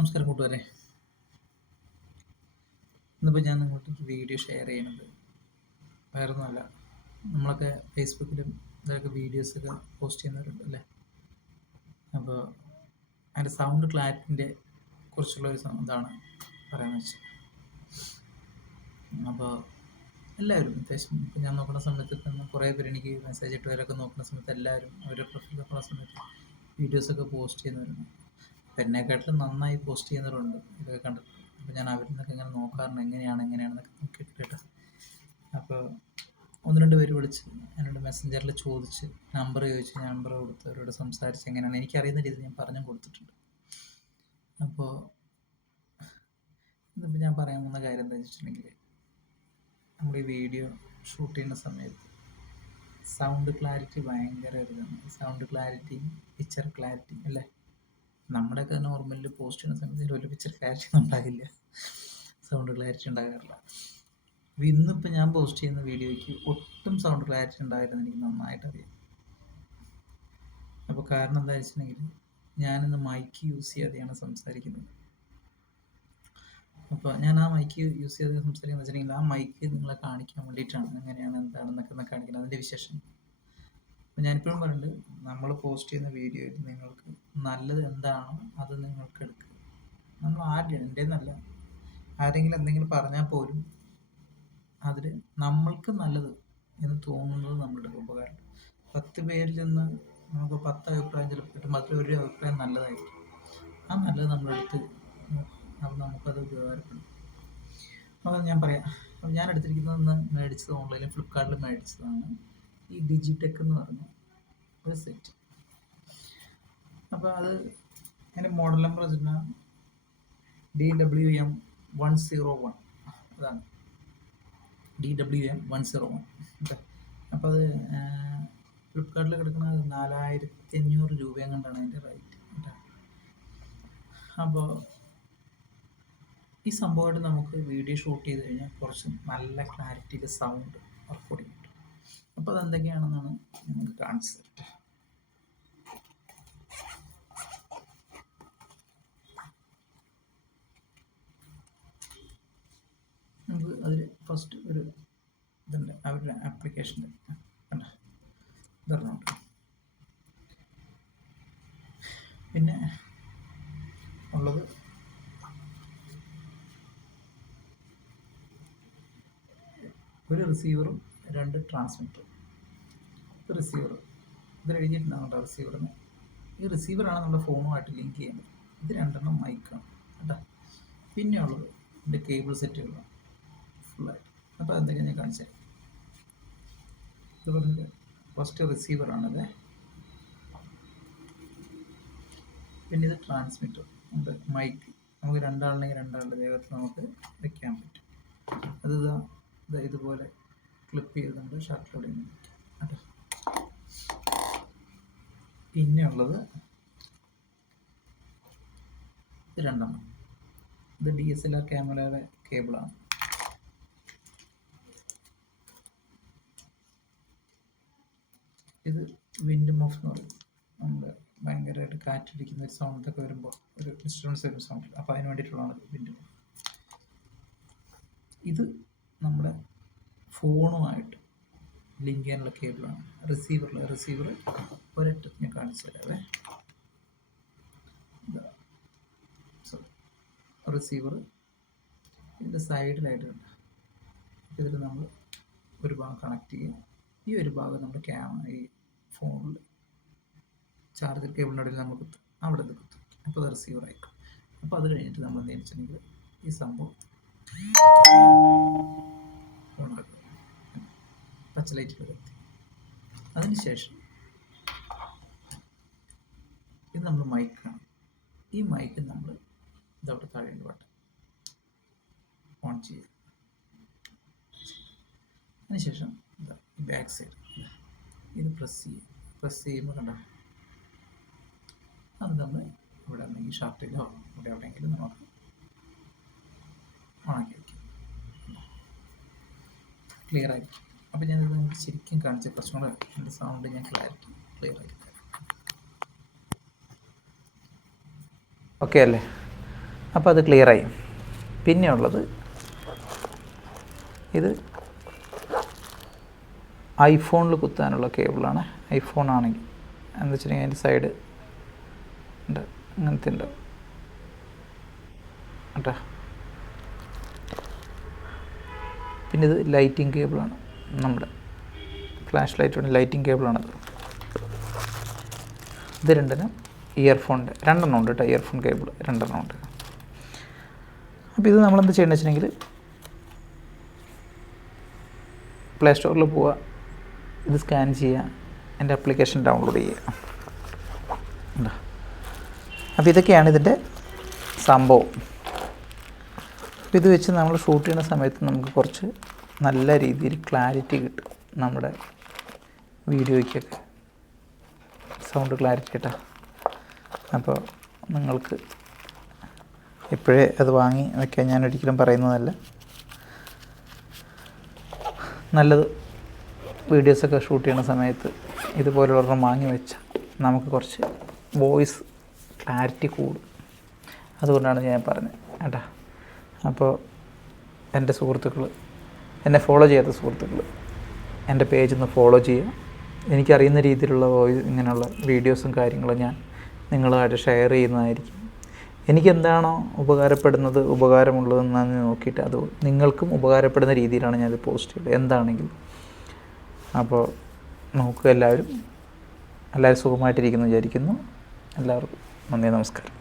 നമസ്കാരം കൂട്ടുകാരെ. ഇന്നിപ്പോൾ ഞാൻ നിങ്ങൾക്കൊരു വീഡിയോ ഷെയർ ചെയ്യുന്നത് വേറൊന്നുമല്ല. നമ്മളൊക്കെ ഫേസ്ബുക്കിലും ഇതൊക്കെ വീഡിയോസൊക്കെ പോസ്റ്റ് ചെയ്യുന്നവരുണ്ട് അല്ലേ. അപ്പോൾ അതിൻ്റെ സൗണ്ട് ക്ലാരിറ്റിൻ്റെ കുറിച്ചുള്ള ഒരു ഇതാണ് പറയാമെന്ന് വെച്ചാൽ. അപ്പോൾ എല്ലാവരും അത്യാവശ്യം ഇപ്പം ഞാൻ നോക്കുന്ന സമയത്ത് ഇപ്പം കുറേ പേര് എനിക്ക് മെസ്സേജ് ഇട്ടവരൊക്കെ നോക്കുന്ന സമയത്ത് എല്ലാവരും അവരുടെ പ്രൊഫൈൽ നോക്കുന്ന സമയത്ത് വീഡിയോസൊക്കെ പോസ്റ്റ് ചെയ്യുന്നവരുണ്ട്. അപ്പം എന്നെക്കാട്ടിലും നന്നായി പോസ്റ്റ് ചെയ്യുന്നവരുണ്ട് ഇതൊക്കെ കണ്ടിട്ട്. അപ്പോൾ ഞാൻ അവരിൽ നിന്നൊക്കെ ഇങ്ങനെ നോക്കാറുണ്ട് എങ്ങനെയാണെന്നൊക്കെ നോക്കിയിട്ട് കേട്ടോ. അപ്പോൾ ഒന്ന് രണ്ട് പേര് വിളിച്ച് എന്നോട് മെസ്സഞ്ചറിൽ ചോദിച്ച് നമ്പർ ചോദിച്ച് നമ്പർ കൊടുത്ത് അവരോട് സംസാരിച്ച് എങ്ങനെയാണ് എനിക്കറിയുന്ന രീതിയിൽ ഞാൻ പറഞ്ഞു കൊടുത്തിട്ടുണ്ട്. അപ്പോൾ ഇന്നിപ്പോൾ ഞാൻ പറയാൻ പോകുന്ന കാര്യം എന്താ വെച്ചിട്ടുണ്ടെങ്കിൽ, നമ്മൾ ഈ വീഡിയോ ഷൂട്ട് ചെയ്യുന്ന സമയത്ത് സൗണ്ട് ക്ലാരിറ്റി ഭയങ്കര ഇതാണ്. സൗണ്ട് ക്ലാരിറ്റിയും പിക്ചർ ക്ലാരിറ്റിയും അല്ലേ. നമ്മുടെയൊക്കെ നോർമലിൽ പോസ്റ്റ് ചെയ്യുന്ന സമയത്ത് വലിയ പിക്ചർ ക്ലാരിറ്റി ഒന്നും ഉണ്ടാകില്ല, സൗണ്ട് ക്ലാരിറ്റി ഉണ്ടാകാറില്ല. അപ്പോൾ ഇന്നിപ്പോൾ ഞാൻ പോസ്റ്റ് ചെയ്യുന്ന വീഡിയോയ്ക്ക് ഒട്ടും സൗണ്ട് ക്ലാരിറ്റി ഉണ്ടാകില്ലെന്ന് എനിക്ക് നന്നായിട്ട് അറിയാം. അപ്പോൾ കാരണം എന്താ വെച്ചിട്ടുണ്ടെങ്കിൽ, ഞാനിന്ന് മൈക്ക് യൂസ് ചെയ്യാതെയാണ് സംസാരിക്കുന്നത്. അപ്പോൾ ഞാൻ ആ മൈക്ക് യൂസ് ചെയ്ത് സംസാരിക്കുന്നത് വെച്ചിട്ടുണ്ടെങ്കിൽ, ആ മൈക്ക് നിങ്ങളെ കാണിക്കാൻ വേണ്ടിയിട്ടാണ് എങ്ങനെയാണ് എന്താണെന്നൊക്കെ കാണിക്കുന്നത്, അതിൻ്റെ വിശേഷം. അപ്പോൾ ഞാനിപ്പോഴും പറയുന്നുണ്ട്, നമ്മൾ പോസ്റ്റ് ചെയ്യുന്ന വീഡിയോയിൽ നിങ്ങൾക്ക് നല്ലത് എന്താണോ അത് നിങ്ങൾക്ക് എടുക്കുക. നമ്മൾ ആരുടെയാണ് എൻ്റെ എന്നല്ല, ആരെങ്കിലും എന്തെങ്കിലും പറഞ്ഞാൽ പോലും അതിൽ നമ്മൾക്ക് നല്ലത് എന്ന് തോന്നുന്നത് നമ്മളുടെ ഉപകാരം. 10 പേരിൽ നിന്ന് നമുക്ക് 10 അഭിപ്രായം ചിലപ്പോൾ കിട്ടും, അതിലൊരു അഭിപ്രായം നല്ലതായിരിക്കും. ആ നല്ലത് നമ്മളെടുത്ത് അപ്പോൾ നമുക്കത് ഉപകാരപ്പെടും. അപ്പോൾ ഞാൻ പറയാം. അപ്പോൾ ഞാൻ എടുത്തിരിക്കുന്നത് മേടിച്ചത് ഓൺലൈനിൽ ഫ്ലിപ്കാർട്ടിൽ മേടിച്ചതാണ് ഈ ഡിജിടെക് എന്ന് പറഞ്ഞ ഒരു സെറ്റ്. അപ്പോൾ അത് അതിൻ്റെ മോഡൽ നമ്പർ വെച്ചിട്ടുണ്ടെങ്കിൽ DWM101, അതാണ് DWM101. ഓക്കെ. അപ്പോൾ അത് ഫ്ലിപ്കാർട്ടിൽ കിടക്കുന്നത് 4500 രൂപയും കണ്ടാണ് അതിൻ്റെ റേറ്റ് കേട്ടോ. അപ്പോൾ ഈ സംഭവമായിട്ട് നമുക്ക് വീഡിയോ ഷൂട്ട് ചെയ്ത് കഴിഞ്ഞാൽ കുറച്ച് നല്ല ക്ലാരിറ്റിയിൽ സൗണ്ട് റെക്കോർഡ് കിട്ടും. അപ്പോൾ അതെന്തൊക്കെയാണെന്നാണ് നമുക്ക് കാണിച്ചു തരട്ടെ. നമുക്ക് അതിൽ ഫസ്റ്റ് ഒരു ഇതുണ്ട്, അവരുടെ ആപ്ലിക്കേഷൻ കണ്ട ഇതുണ്ട്. പിന്നെ ഉള്ളത് ഒരു റിസീവറും 2 ട്രാൻസ്മിറ്ററും. റിസീവർ ഇതിൽ എഴുതിയിട്ടുണ്ടാകും കേട്ടോ, റിസീവറിന്. ഈ റിസീവറാണ് നമ്മുടെ ഫോണുമായിട്ട് ലിങ്ക് ചെയ്യുന്നത്. ഇത് 2 മൈക്കാണ് കേട്ടോ. പിന്നെ ഉള്ളത് ഇതിൻ്റെ കേബിൾ സെറ്റുകളാണ് ഫുള്ളായിട്ട്. അപ്പോൾ എന്തൊക്കെയാണ് ഞാൻ കാണിച്ചു തരാം. ഇത് പറഞ്ഞത് ഫസ്റ്റ് റിസീവറാണത്. പിന്നെ ഇത് ട്രാൻസ്മിറ്റർ ഉണ്ട്, മൈക്ക്. നമുക്ക് 2 ആളുണ്ടെങ്കിൽ 2 ആളുടെ ദേഹത്ത് നമുക്ക് വയ്ക്കാൻ പറ്റും. അത് ഇതുപോലെ ക്ലിപ്പ് ചെയ്തിട്ടുണ്ട് ഷർട്ടിലൂടെ കേട്ടോ. പിന്നെ ഉള്ളത് ഇത് 2. ഇത് DSLR ക്യാമറയുടെ കേബിളാണ്. ഇത് വിൻഡ് മഫ് എന്ന് പറയും. നമ്മൾ ഭയങ്കരമായിട്ട് കാറ്റടിക്കുന്ന ഒരു സൗണ്ടൊക്കെ വരുമ്പോൾ ഒരു ഡിസ്റ്റർബൻസ് വരുന്ന സൗണ്ട്, അപ്പോൾ അതിന് വേണ്ടിയിട്ടുള്ളതാണ് വിൻഡ് മഫ്. ഇത് നമ്മുടെ ഫോണുമായിട്ട് ലിങ്ക് ചെയ്യാനുള്ള കേബിളാണ്. റിസീവർ ഒരൊറ്റ ഞാൻ കാണിച്ചു തരാവേ. റിസീവർ ഇതിൻ്റെ സൈഡിലായിട്ടുണ്ട്. ഇതിൽ നമ്മൾ ഒരു ഭാഗം കണക്ട് ചെയ്യും, ഈ ഒരു ഭാഗം നമ്മുടെ ഈ ഫോണിൽ ചാർജർ കേബിളിൻ്റെ ഇടയിൽ നമ്മൾ കുത്തും, അവിടെ ഇത് കുത്തും. അപ്പോൾ അത് റിസീവർ ആയിരിക്കും. അപ്പോൾ അത് കഴിഞ്ഞിട്ട് നമ്മൾ എന്ത് വെച്ചിട്ടുണ്ടെങ്കിൽ ഈ സംഭവം ഓണാക്കുക, പച്ച ലൈറ്റിൽ കത്തി. അതിനുശേഷം ഇത് നമ്മൾ മൈക്കാണ്. ഈ മൈക്ക് നമ്മൾ ഇതവിടെ താഴെയുള്ള ബട്ടൺ ഓൺ ചെയ്യുക. അതിനുശേഷം ബാക്ക് സൈഡ് ഇത് പ്രസ് ചെയ്യുമ്പോൾ കണ്ട അത് നമ്മൾ ഇവിടെ ഉണ്ടെങ്കിൽ ഷാർട്ടിലോ ഇവിടെ എവിടെയെങ്കിലും നമുക്ക് ഓണാക്കി വയ്ക്കും, ക്ലിയർ ആയിരിക്കും. അപ്പോൾ ഞാനിത് നിങ്ങൾക്ക് ശരിക്കും കാണിച്ച കുറച്ചും കൂടെ എൻ്റെ സൗണ്ട് ഞാൻ ക്ലിയർ ആക്കി. ഓക്കെ അല്ലേ? അപ്പോൾ അത് ക്ലിയറായി. പിന്നെയുള്ളത് ഇത് ഐഫോണിൽ കുത്താനുള്ള കേബിളാണ്. ഐഫോൺ ആണെങ്കിൽ എന്താ വെച്ചിട്ടുണ്ടെങ്കിൽ അതിൻ്റെ സൈഡ് ഉണ്ട്, അങ്ങനത്തെ ഉണ്ട് കേട്ടോ. പിന്നെ ഇത് ലൈറ്റിംഗ് കേബിളാണ്, നമ്മുടെ ഫ്ലാഷ് ലൈറ്റ് ലൈറ്റിംഗ് കേബിളാണത്. ഇത് രണ്ടിനും ഇയർഫോണിൻ്റെ രണ്ടെണ്ണം ഉണ്ട് കേട്ടോ, ഇയർഫോൺ കേബിൾ രണ്ടെണ്ണം ഉണ്ട്. അപ്പോൾ ഇത് നമ്മളെന്ത് ചെയ്യണമെന്ന് വെച്ചിട്ടുണ്ടെങ്കിൽ പ്ലേ സ്റ്റോറിൽ പോവുക, ഇത് സ്കാൻ ചെയ്യുക, എൻ്റെ ആപ്ലിക്കേഷൻ ഡൗൺലോഡ് ചെയ്യുക. അപ്പോൾ ഇതൊക്കെയാണ് ഇതിൻ്റെ സംഭവം. അപ്പോൾ ഇത് വെച്ച് നമ്മൾ ഷൂട്ട് ചെയ്യുന്ന സമയത്ത് നമുക്ക് കുറച്ച് നല്ല രീതിയിൽ ക്ലാരിറ്റി കിട്ടും, നമ്മുടെ വീഡിയോയ്ക്കൊക്കെ സൗണ്ട് ക്ലാരിറ്റി കിട്ടാം. അപ്പോൾ നിങ്ങൾക്ക് ഇപ്പോഴേ അത് വാങ്ങി വയ്ക്കാൻ ഞാൻ ഒരിക്കലും പറയുന്നതല്ല. നല്ലത് വീഡിയോസൊക്കെ ഷൂട്ട് ചെയ്യുന്ന സമയത്ത് ഇതുപോലുള്ളൊരെണ്ണം വാങ്ങി വെച്ചാൽ നമുക്ക് കുറച്ച് വോയിസ് ക്ലാരിറ്റി കൂടും. അതുകൊണ്ടാണ് ഞാൻ പറഞ്ഞത് കേട്ടോ. അപ്പോൾ എൻ്റെ സുഹൃത്തുക്കൾ, എന്നെ ഫോളോ ചെയ്യാത്ത സുഹൃത്തുക്കൾ എൻ്റെ പേജ് ഒന്ന് ഫോളോ ചെയ്യുക. എനിക്കറിയുന്ന രീതിയിലുള്ള വോയിസ് ഇങ്ങനെയുള്ള വീഡിയോസും കാര്യങ്ങളും ഞാൻ നിങ്ങളുമായിട്ട് ഷെയർ ചെയ്യുന്നതായിരിക്കും. എനിക്കെന്താണോ ഉപകാരപ്പെടുന്നത്, ഉപകാരമുള്ളതെന്നാന്ന് നോക്കിയിട്ട് അത് നിങ്ങൾക്കും ഉപകാരപ്പെടുന്ന രീതിയിലാണ് ഞാനത് പോസ്റ്റ് ചെയ്യുന്നത് എന്താണെങ്കിലും. അപ്പോൾ നോക്കുക, എല്ലാവരും സുഖമായിട്ടിരിക്കുന്നു വിചാരിക്കുന്നു. എല്ലാവർക്കും നന്ദി, നമസ്കാരം.